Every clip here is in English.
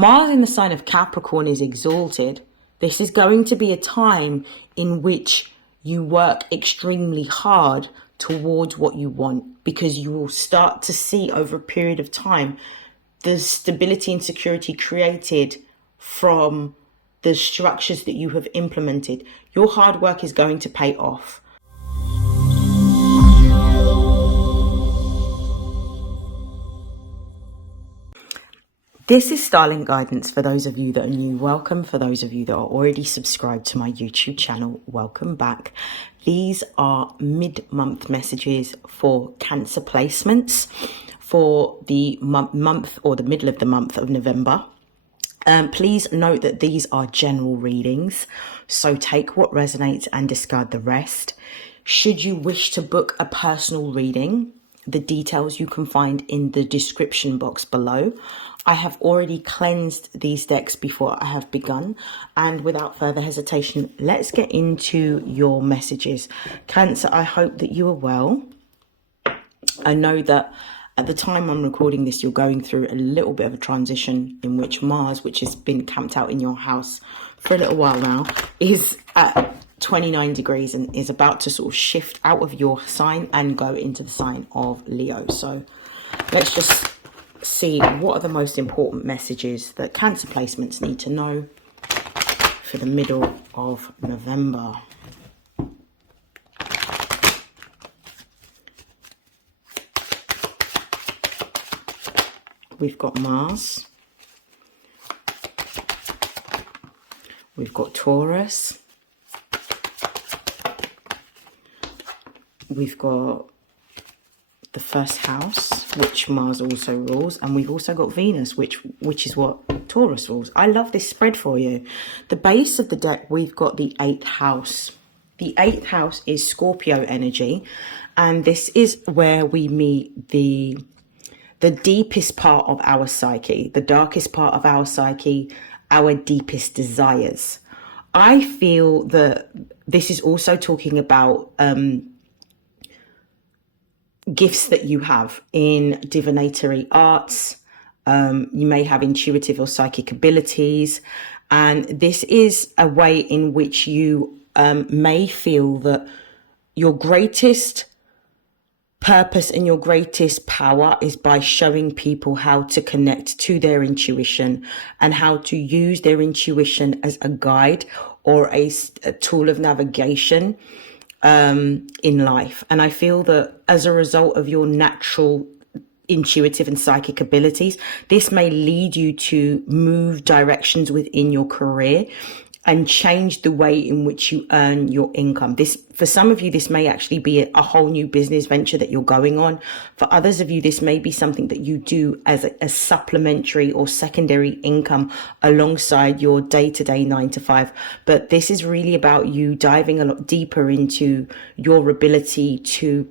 Mars in the sign of Capricorn is exalted. This is going to be a time in which you work extremely hard towards what you want, because you will start to see over a period of time the stability and security created from the structures that you have implemented. Your hard work is going to pay off. This is StarLink guidance for those of you that are new. Welcome. For those of you that are already subscribed to my YouTube channel, welcome back. These are mid-month messages for Cancer placements for the month or the middle of the month of November. Please note that these are general readings, so take what resonates and discard the rest. Should you wish to book a personal reading, the details you can find in the description box below. I have already cleansed these decks before I have begun, and without further hesitation, let's get into your messages. Cancer, I hope that you are well. I know that at the time I'm recording this, you're going through a little bit of a transition in which Mars, which has been camped out in your house for a little while now, is at 29 degrees and is about to sort of shift out of your sign and go into the sign of Leo. So let's just see what are the most important messages that Cancer placements need to know for the middle of November. We've got Mars. We've got Taurus. We've got the first house, which Mars also rules, and we've also got Venus, which is what Taurus rules. I love this spread for you. The base of the deck, we've got the 8th house. The 8th house is Scorpio energy, and this is where we meet the deepest part of our psyche, the darkest part of our psyche, our deepest desires. I feel that this is also talking about gifts that you have in divinatory arts. You may have intuitive or psychic abilities, and this is a way in which you may feel that your greatest purpose and your greatest power is by showing people how to connect to their intuition and how to use their intuition as a guide or a tool of navigation in life. And I feel that as a result of your natural intuitive and psychic abilities, this may lead you to move directions within your career and change the way in which you earn your income. This, for some of you, this may actually be a whole new business venture that you're going on. For others of you, this may be something that you do as a supplementary or secondary income alongside your day-to-day 9 to 5. But this is really about you diving a lot deeper into your ability to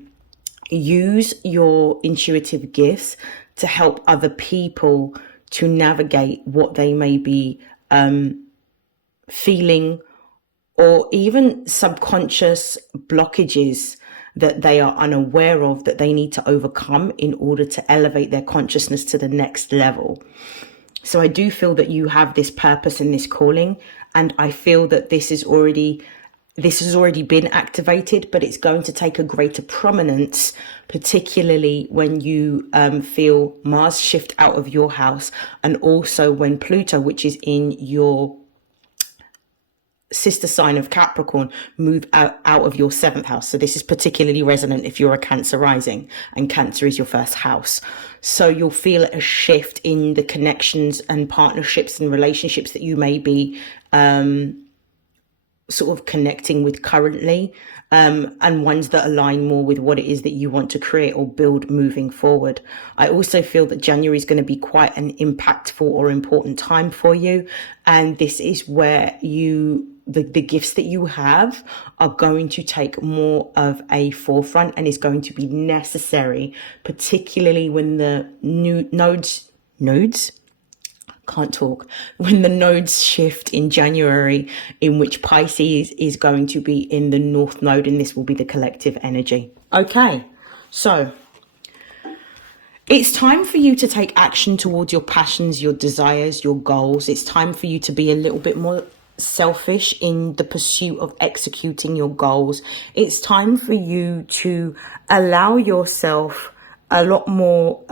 use your intuitive gifts to help other people to navigate what they may be feeling, or even subconscious blockages that they are unaware of that they need to overcome in order to elevate their consciousness to the next level. So I do feel that you have this purpose and this calling, and I feel that this has already been activated, but it's going to take a greater prominence, particularly when you feel Mars shift out of your house, and also when Pluto, which is in your sister sign of Capricorn, move out of your 7th house. So this is particularly resonant if you're a Cancer rising and Cancer is your first house. So you'll feel a shift in the connections and partnerships and relationships that you may be sort of connecting with currently, and ones that align more with what it is that you want to create or build moving forward. I also feel that January is going to be quite an impactful or important time for you, and this is where the gifts that you have are going to take more of a forefront and is going to be necessary, particularly when the when the nodes shift in January, in which Pisces is going to be in the North Node, and this will be the collective energy. Okay, so It's time for you to take action towards your passions, your desires, your goals. It's time for you to be a little bit more selfish in the pursuit of executing your goals. It's time for you to allow yourself a lot more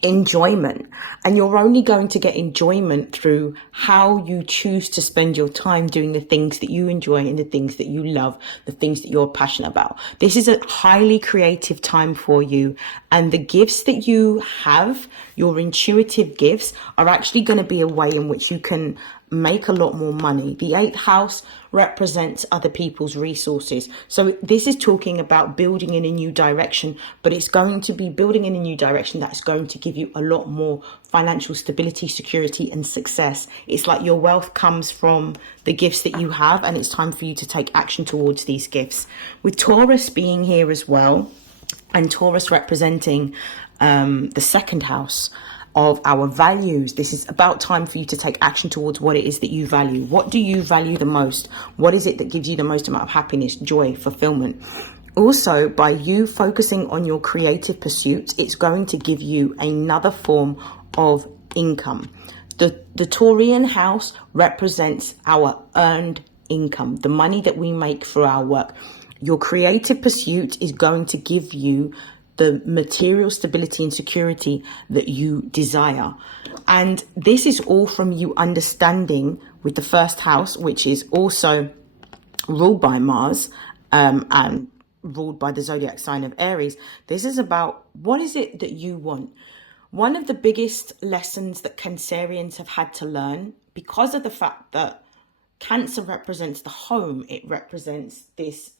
enjoyment, and you're only going to get enjoyment through how you choose to spend your time doing the things that you enjoy and the things that you love, the things that you're passionate about. This is a highly creative time for you, and the gifts that you have, your intuitive gifts, are actually going to be a way in which you can make a lot more money. The 8th house represents other people's resources. So this is talking about building in a new direction, but it's going to be building in a new direction that's going to give you a lot more financial stability, security, and success. It's like your wealth comes from the gifts that you have, and it's time for you to take action towards these gifts. With Taurus being here as well, and Taurus representing the 2nd house of our values. This is about time for you to take action towards what it is that you value. What do you value the most? What is it that gives you the most amount of happiness, joy, fulfillment? Also, by you focusing on your creative pursuits, it's going to give you another form of income. The Taurian house represents our earned income, the money that we make for our work. Your creative pursuit is going to give you the material stability and security that you desire. And this is all from you understanding with the 1st house, which is also ruled by Mars and ruled by the zodiac sign of Aries. This is about what is it that you want. One of the biggest lessons that Cancerians have had to learn, because of the fact that Cancer represents the home, it represents this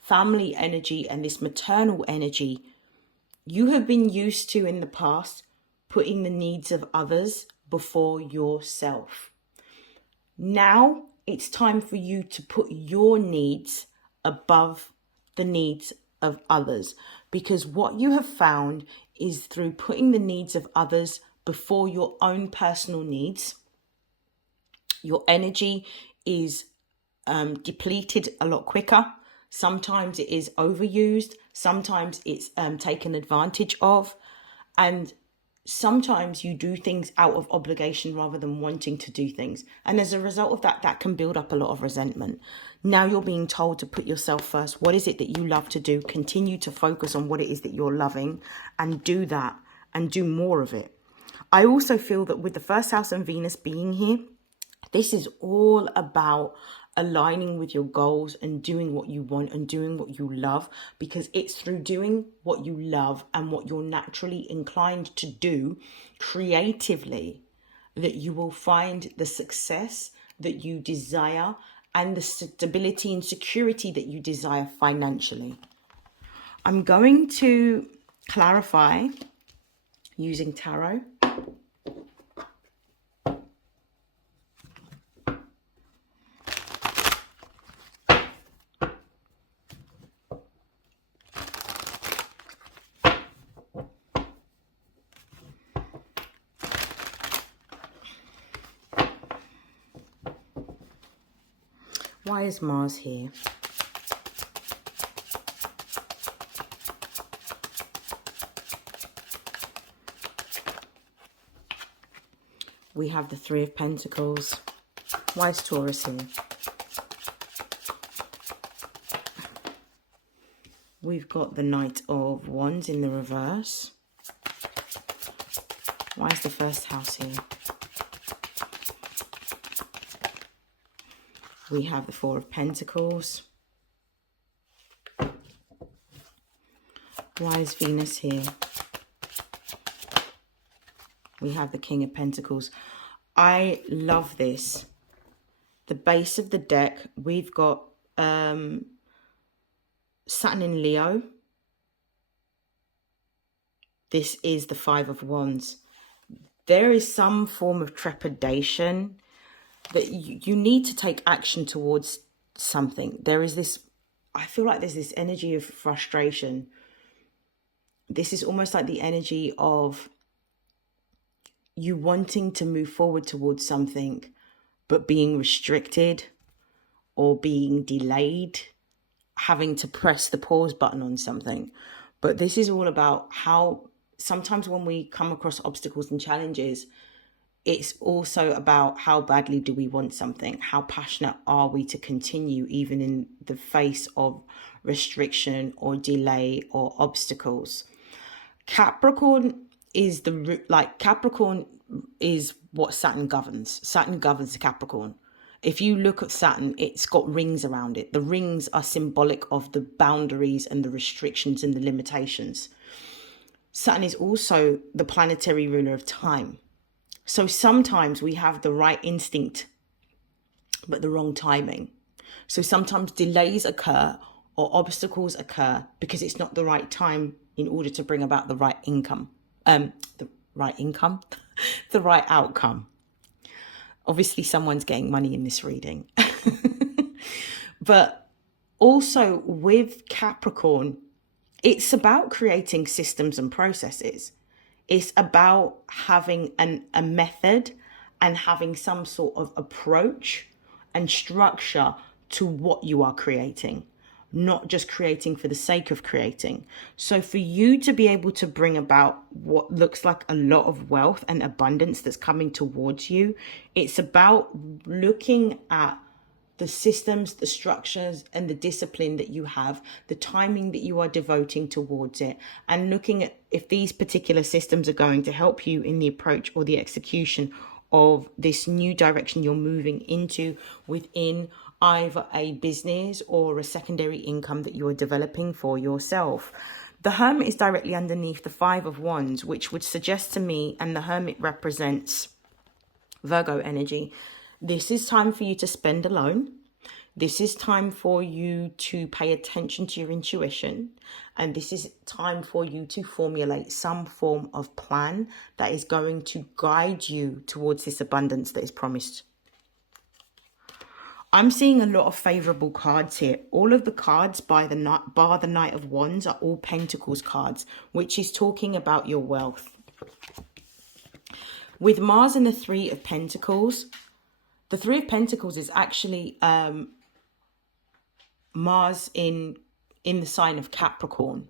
family energy and this maternal energy. You have been used to in the past putting the needs of others before yourself. Now it's time for you to put your needs above the needs of others, because what you have found is through putting the needs of others before your own personal needs, your energy is depleted a lot quicker. Sometimes it is overused. Sometimes it's taken advantage of. And sometimes you do things out of obligation rather than wanting to do things. And as a result of that, that can build up a lot of resentment. Now you're being told to put yourself first. What is it that you love to do? Continue to focus on what it is that you're loving and do that and do more of it. I also feel that with the 1st house and Venus being here, this is all about aligning with your goals and doing what you want and doing what you love, because it's through doing what you love and what you're naturally inclined to do creatively that you will find the success that you desire and the stability and security that you desire financially. I'm going to clarify using tarot. Why is Mars here? We have the 3 of Pentacles. Why is Taurus here? We've got the Knight of Wands in the reverse. Why is the 1st house here? We have the 4 of Pentacles. Why is Venus here? We have the King of Pentacles. I love this. The base of the deck, we've got Saturn in Leo. This is the 5 of Wands. There is some form of trepidation that you need to take action towards something. There is this, I feel like there's this energy of frustration. This is almost like the energy of you wanting to move forward towards something, but being restricted or being delayed, having to press the pause button on something. But this is all about how sometimes when we come across obstacles and challenges, it's also about how badly do we want something? How passionate are we to continue even in the face of restriction or delay or obstacles? Capricorn is Capricorn is what Saturn governs. Saturn governs Capricorn. If you look at Saturn, it's got rings around it. The rings are symbolic of the boundaries and the restrictions and the limitations. Saturn is also the planetary ruler of time. So sometimes we have the right instinct, but the wrong timing. So sometimes delays occur or obstacles occur because it's not the right time in order to bring about the right income. The right outcome. Obviously, someone's getting money in this reading. But also with Capricorn, it's about creating systems and processes. It's about having a method and having some sort of approach and structure to what you are creating, not just creating for the sake of creating. So for you to be able to bring about what looks like a lot of wealth and abundance that's coming towards you, it's about looking at the systems, the structures, and the discipline that you have, the timing that you are devoting towards it, and looking at if these particular systems are going to help you in the approach or the execution of this new direction you're moving into within either a business or a secondary income that you are developing for yourself. The Hermit is directly underneath the Five of Wands, which would suggest to me, and the Hermit represents Virgo energy, this is time for you to spend alone. This is time for you to pay attention to your intuition. And this is time for you to formulate some form of plan that is going to guide you towards this abundance that is promised. I'm seeing a lot of favorable cards here. All of the cards bar the Knight of Wands are all Pentacles cards, which is talking about your wealth. With Mars and the Three of Pentacles, the Three of Pentacles is actually Mars in the sign of Capricorn.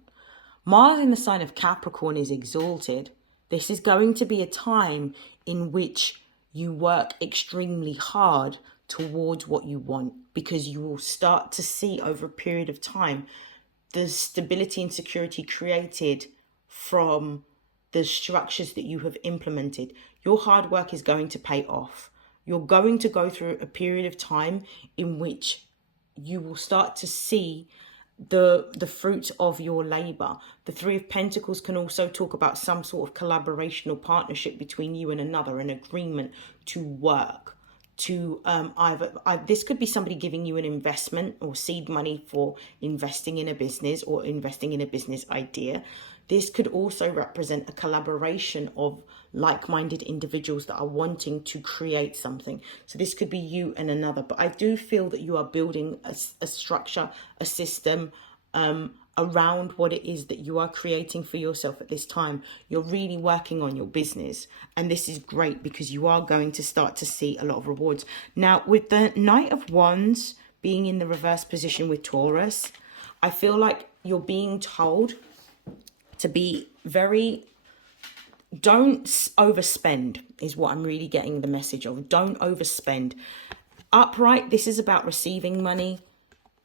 Mars in the sign of Capricorn is exalted. This is going to be a time in which you work extremely hard towards what you want, because you will start to see over a period of time the stability and security created from the structures that you have implemented. Your hard work is going to pay off. You're going to go through a period of time in which you will start to see the fruits of your labor. The Three of Pentacles can also talk about some sort of collaboration or partnership between you and another, an agreement to work, to this could be somebody giving you an investment or seed money for investing in a business or investing in a business idea. This could also represent a collaboration of like-minded individuals that are wanting to create something. So this could be you and another. But I do feel that you are building a structure, a system around what it is that you are creating for yourself at this time. You're really working on your business. And this is great because you are going to start to see a lot of rewards. Now, with the Knight of Wands being in the reverse position with Taurus, I feel like you're being told to be very, don't overspend is what I'm really getting the message of. Don't overspend. Upright, this is about receiving money.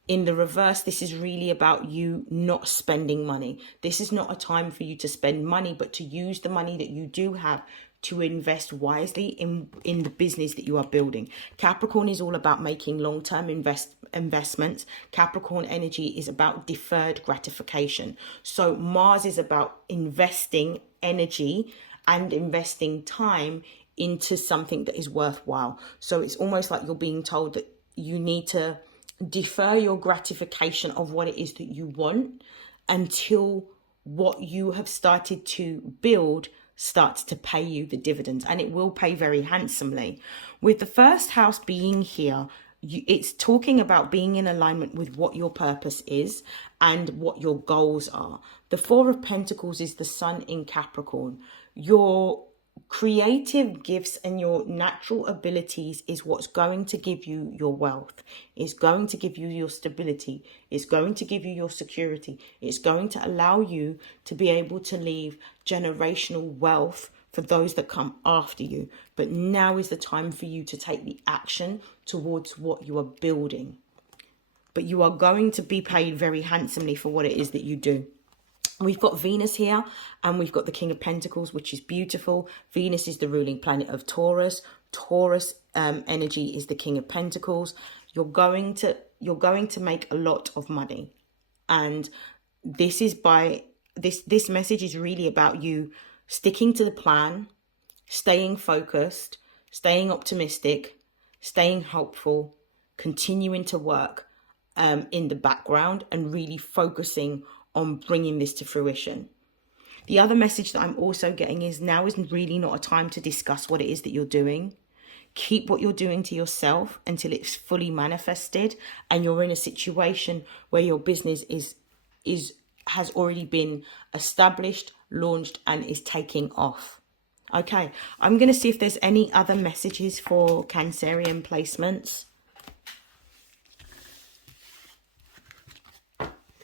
In the reverse, this is really about you not spending money. This is not a time for you to spend money, but to use the money that you do have to invest wisely in the business that you are building. Capricorn is all about making long-term investments. Capricorn energy is about deferred gratification. So Mars is about investing energy and investing time into something that is worthwhile. So it's almost like you're being told that you need to defer your gratification of what it is that you want until what you have started to build starts to pay you the dividends, and it will pay very handsomely. With the first house being here, it's talking about being in alignment with what your purpose is and what your goals are. The Four of Pentacles is the Sun in Capricorn. Your creative gifts and your natural abilities is what's going to give you your wealth. It's going to give you your stability. It's going to give you your security. It's going to allow you to be able to leave generational wealth for those that come after you. But now is the time for you to take the action towards what you are building. But you are going to be paid very handsomely for what it is that you do. We've got Venus here, and we've got the King of Pentacles, which is beautiful. Venus is the ruling planet of Taurus. Taurus energy is the King of Pentacles. You're going to make a lot of money, and this is by this message is really about you sticking to the plan, staying focused, staying optimistic, staying hopeful, continuing to work in the background, and really focusing on bringing this to fruition. The other message that I'm also getting is now is really not a time to discuss what it is that you're doing. Keep what you're doing to yourself until it's fully manifested and you're in a situation where your business has already been established, launched, and is taking off. Okay, I'm going to see if there's any other messages for Cancerian placements.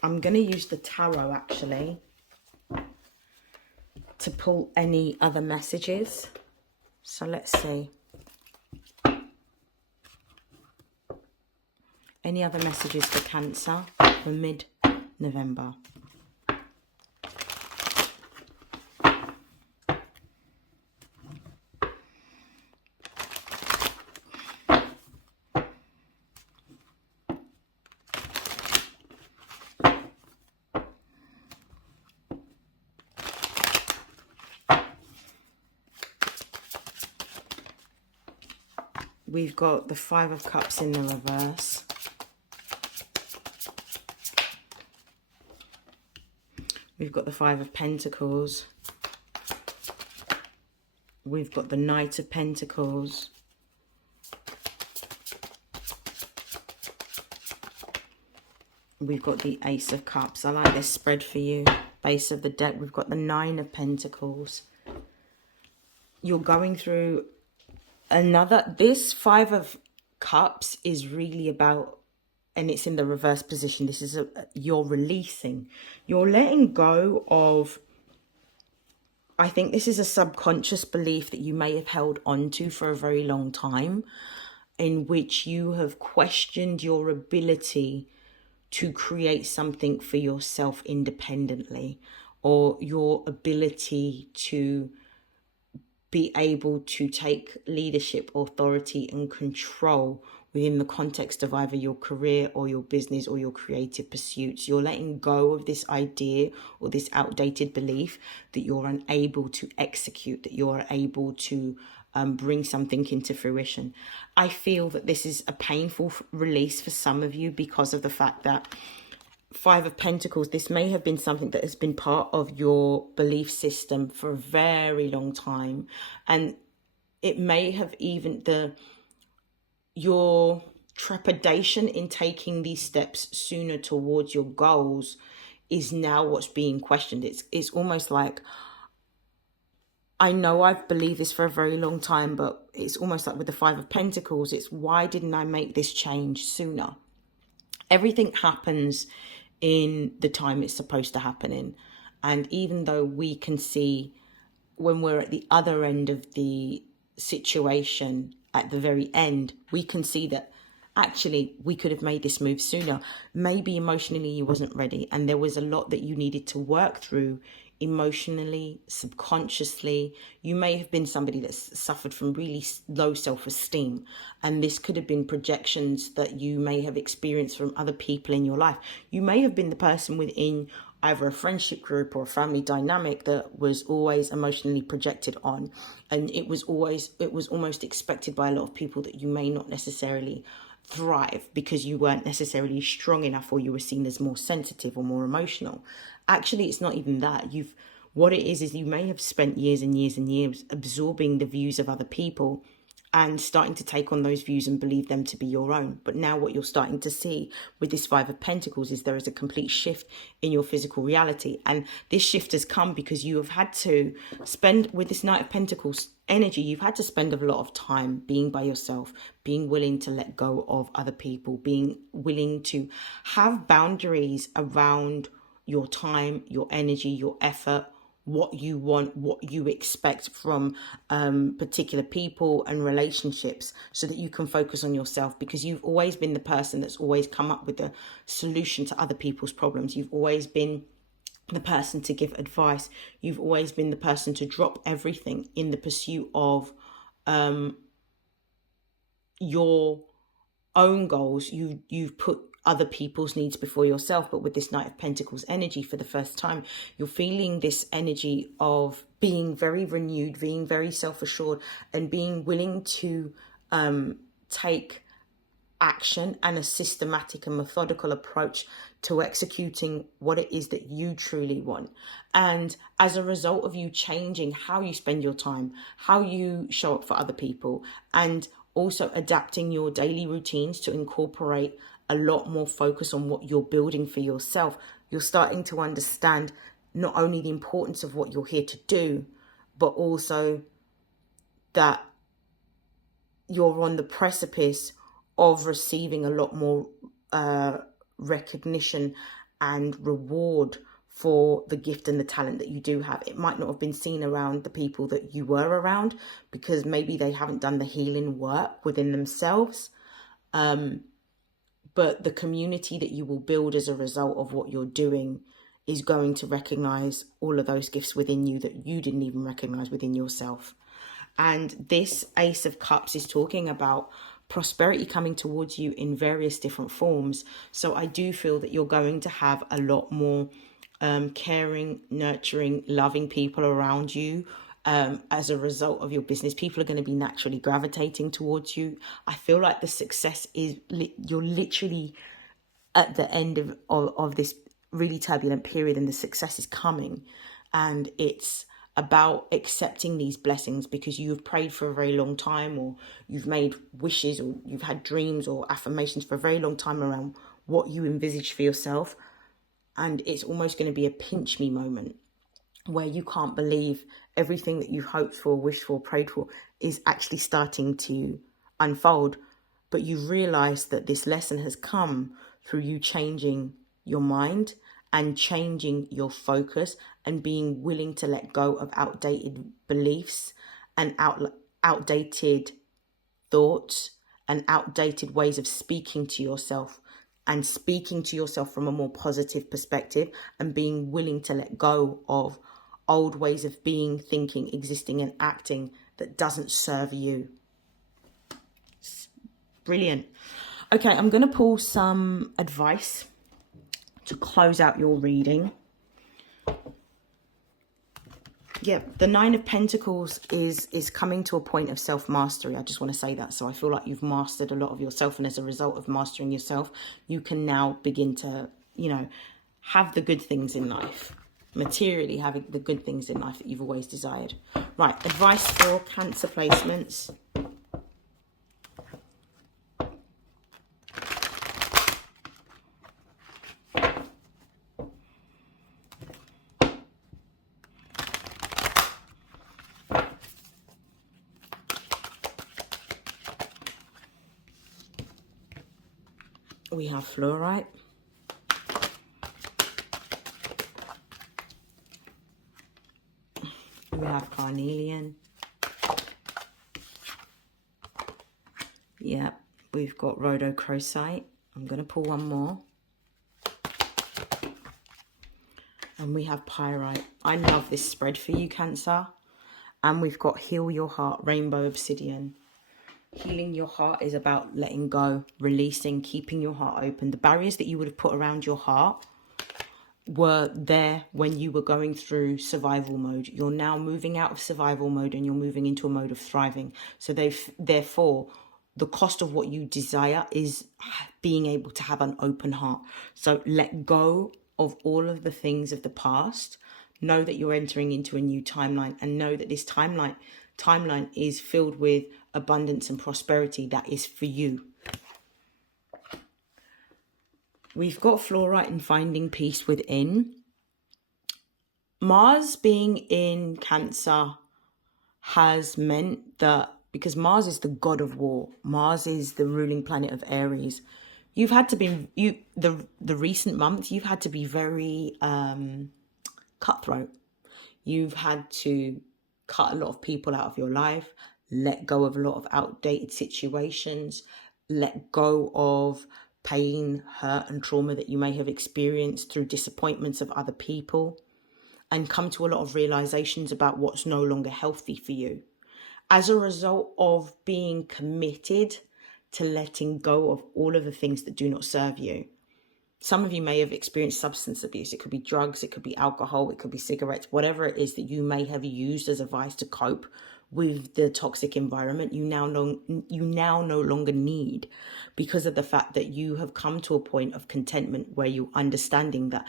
I'm going to use the tarot actually to pull any other messages. So let's see. Any other messages for Cancer for mid-November? We've got the Five of Cups in the reverse. We've got the Five of Pentacles. We've got the Knight of Pentacles. We've got the Ace of Cups. I like this spread for you. Base of the deck. We've got the Nine of Pentacles. You're going through this Five of Cups is really about, and it's in the reverse position. This is you're releasing. You're letting go of, I think this is a subconscious belief that you may have held on to for a very long time, in which you have questioned your ability to create something for yourself independently, or your ability to be able to take leadership, authority, and control within the context of either your career or your business or your creative pursuits. You're letting go of this idea or this outdated belief that you're unable to execute, that you're able to bring something into fruition. I feel that this is a painful release for some of you because of the fact that Five of Pentacles, this may have been something that has been part of your belief system for a very long time. And it may have even your trepidation in taking these steps sooner towards your goals is now what's being questioned. It's almost like, I know I've believed this for a very long time, but it's almost like with the Five of Pentacles, it's why didn't I make this change sooner? Everything happens in the time it's supposed to happen in. And even though we can see when we're at the other end of the situation, at the very end, we can see that actually we could have made this move sooner. Maybe emotionally you wasn't ready, and there was a lot that you needed to work through emotionally, subconsciously. You may have been somebody that's suffered from really low self-esteem, and this could have been projections that you may have experienced from other people in your life. You may have been the person within either a friendship group or a family dynamic that was always emotionally projected on, and it was almost expected by a lot of people that you may not necessarily thrive because you weren't necessarily strong enough, or you were seen as more sensitive or more emotional. Actually, it's not even that. What it is you may have spent years and years and years absorbing the views of other people and starting to take on those views and believe them to be your own. But now what you're starting to see with this Five of Pentacles is there is a complete shift in your physical reality. And this shift has come because you have had to spend, with this Knight of Pentacles energy, you've had to spend a lot of time being by yourself, being willing to let go of other people, being willing to have boundaries around your time, your energy, your effort, what you want, what you expect from particular people and relationships, so that you can focus on yourself, because you've always been the person that's always come up with a solution to other people's problems. You've always been the person to give advice. You've always been the person to drop everything in the pursuit of your own goals. You've put other people's needs before yourself. But with this Knight of Pentacles energy, for the first time, you're feeling this energy of being very renewed, being very self-assured, and being willing to take action and a systematic and methodical approach to executing what it is that you truly want. And as a result of you changing how you spend your time, how you show up for other people, and also adapting your daily routines to incorporate a lot more focus on what you're building for yourself, you're starting to understand not only the importance of what you're here to do, but also that you're on the precipice of receiving a lot more recognition and reward for the gift and the talent that you do have. It might not have been seen around the people that you were around, because maybe they haven't done the healing work within themselves. But the community that you will build as a result of what you're doing is going to recognize all of those gifts within you that you didn't even recognize within yourself. And this Ace of Cups is talking about prosperity coming towards you in various different forms. So I do feel that you're going to have a lot more caring, nurturing, loving people around you as a result of your business. People are going to be naturally gravitating towards you. I feel like the success is, you're literally at the end of this really turbulent period, and the success is coming. And it's about accepting these blessings because you've prayed for a very long time, or you've made wishes, or you've had dreams or affirmations for a very long time around what you envisage for yourself. And it's almost going to be a pinch me moment where you can't believe everything that you've hoped for, wished for, prayed for is actually starting to unfold. But you realize that this lesson has come through you changing your mind and changing your focus and being willing to let go of outdated beliefs and outdated thoughts and outdated ways of speaking to yourself, and speaking to yourself from a more positive perspective, and being willing to let go of old ways of being, thinking, existing and acting that doesn't serve you. Brilliant. Okay, I'm going to pull some advice to close out your reading. Yeah, the Nine of Pentacles is coming to a point of self-mastery. I just want to say that. So I feel like you've mastered a lot of yourself, and as a result of mastering yourself, you can now begin to, have the good things in life. Materially having the good things in life that you've always desired. Right, advice for Cancer placements. We have fluorite. We have carnelian. Yeah, we've got rhodochrosite. I'm going to pull one more. And we have pyrite. I love this spread for you, Cancer. And we've got Heal Your Heart, Rainbow Obsidian. Healing your heart is about letting go, releasing, keeping your heart open. The barriers that you would have put around your heart were there when you were going through survival mode. You're now moving out of survival mode and you're moving into a mode of thriving. So therefore, the cost of what you desire is being able to have an open heart. So let go of all of the things of the past. Know that you're entering into a new timeline, and know that this timeline is filled with abundance and prosperity that is for you. We've got fluorite and finding peace within. Mars being in Cancer has meant that, because Mars is the god of war, Mars is the ruling planet of Aries, you've had to be, the recent months, you've had to be very cutthroat. You've had to cut a lot of people out of your life, let go of a lot of outdated situations, let go of pain, hurt, and trauma that you may have experienced through disappointments of other people, and come to a lot of realizations about what's no longer healthy for you. As a result of being committed to letting go of all of the things that do not serve you. Some of you may have experienced substance abuse. It could be drugs, it could be alcohol, it could be cigarettes, whatever it is that you may have used as a vice to cope with the toxic environment you now no longer need, because of the fact that you have come to a point of contentment where you're understanding that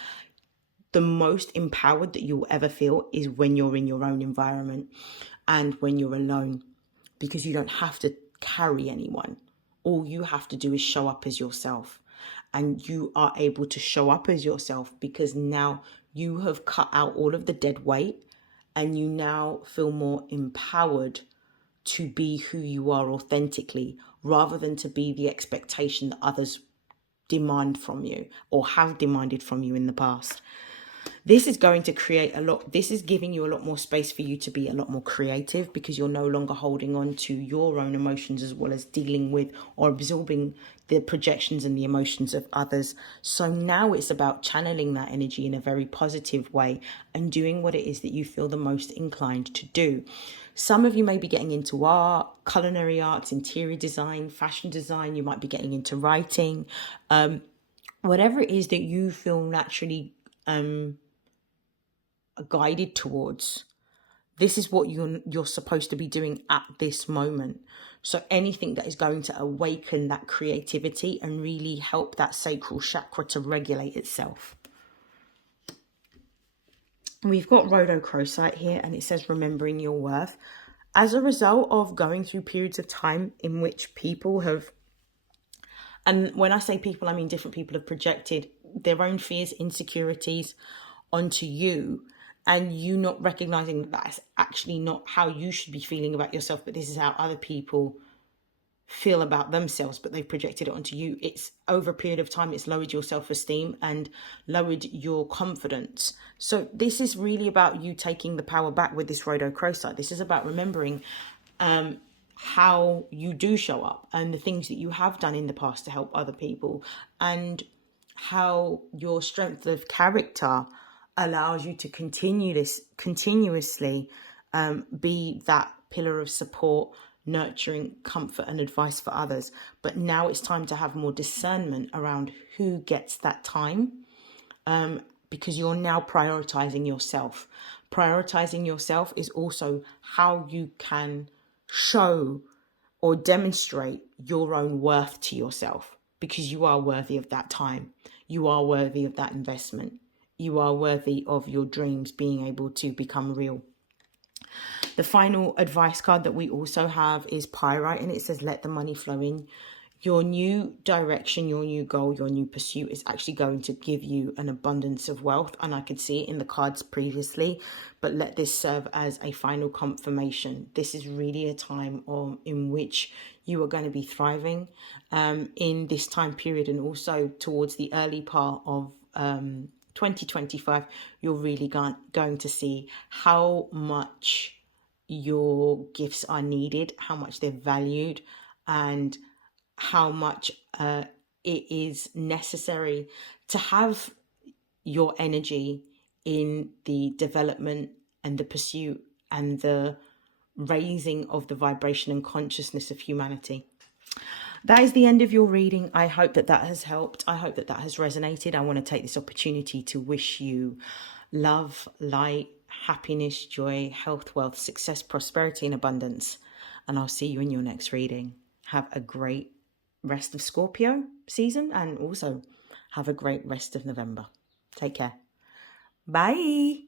the most empowered that you'll ever feel is when you're in your own environment and when you're alone, because you don't have to carry anyone. All you have to do is show up as yourself. And you are able to show up as yourself because now you have cut out all of the dead weight and you now feel more empowered to be who you are authentically, rather than to be the expectation that others demand from you or have demanded from you in the past. This is going to create this is giving you a lot more space for you to be a lot more creative, because you're no longer holding on to your own emotions as well as dealing with or absorbing the projections and the emotions of others. So now it's about channeling that energy in a very positive way and doing what it is that you feel the most inclined to do. Some of you may be getting into art, culinary arts, interior design, fashion design. You might be getting into writing, whatever it is that you feel naturally guided towards. This is what you're supposed to be doing at this moment. So anything that is going to awaken that creativity and really help that sacral chakra to regulate itself. We've got rhodochrosite here, and it says remembering your worth. As a result of going through periods of time in which people have, and when I say people, I mean different people have projected their own fears, insecurities onto you, and you not recognizing that that's actually not how you should be feeling about yourself, but this is how other people feel about themselves, but they've projected it onto you. It's over a period of time, it's lowered your self-esteem and lowered your confidence. So this is really about you taking the power back with this rhodochrosite. This is about remembering how you do show up and the things that you have done in the past to help other people, and how your strength of character allows you to continuously be that pillar of support, nurturing, comfort and advice for others. But now it's time to have more discernment around who gets that time, because you're now prioritizing yourself. Prioritizing yourself is also how you can show or demonstrate your own worth to yourself, because you are worthy of that time. You are worthy of that investment. You are worthy of your dreams being able to become real. The final advice card that we also have is pyrite, and it says let the money flow in. Your new direction, your new goal, your new pursuit is actually going to give you an abundance of wealth, and I could see it in the cards previously, but let this serve as a final confirmation. This is really a time in which you are going to be thriving in this time period, and also towards the early part of 2025, you're really going to see how much your gifts are needed, how much they're valued, and how much it is necessary to have your energy in the development and the pursuit and the raising of the vibration and consciousness of humanity. That is the end of your reading. I hope that has helped. I hope that has resonated. I want to take this opportunity to wish you love, light, happiness, joy, health, wealth, success, prosperity and abundance. And I'll see you in your next reading. Have a great rest of Scorpio season, and also have a great rest of November. Take care. Bye.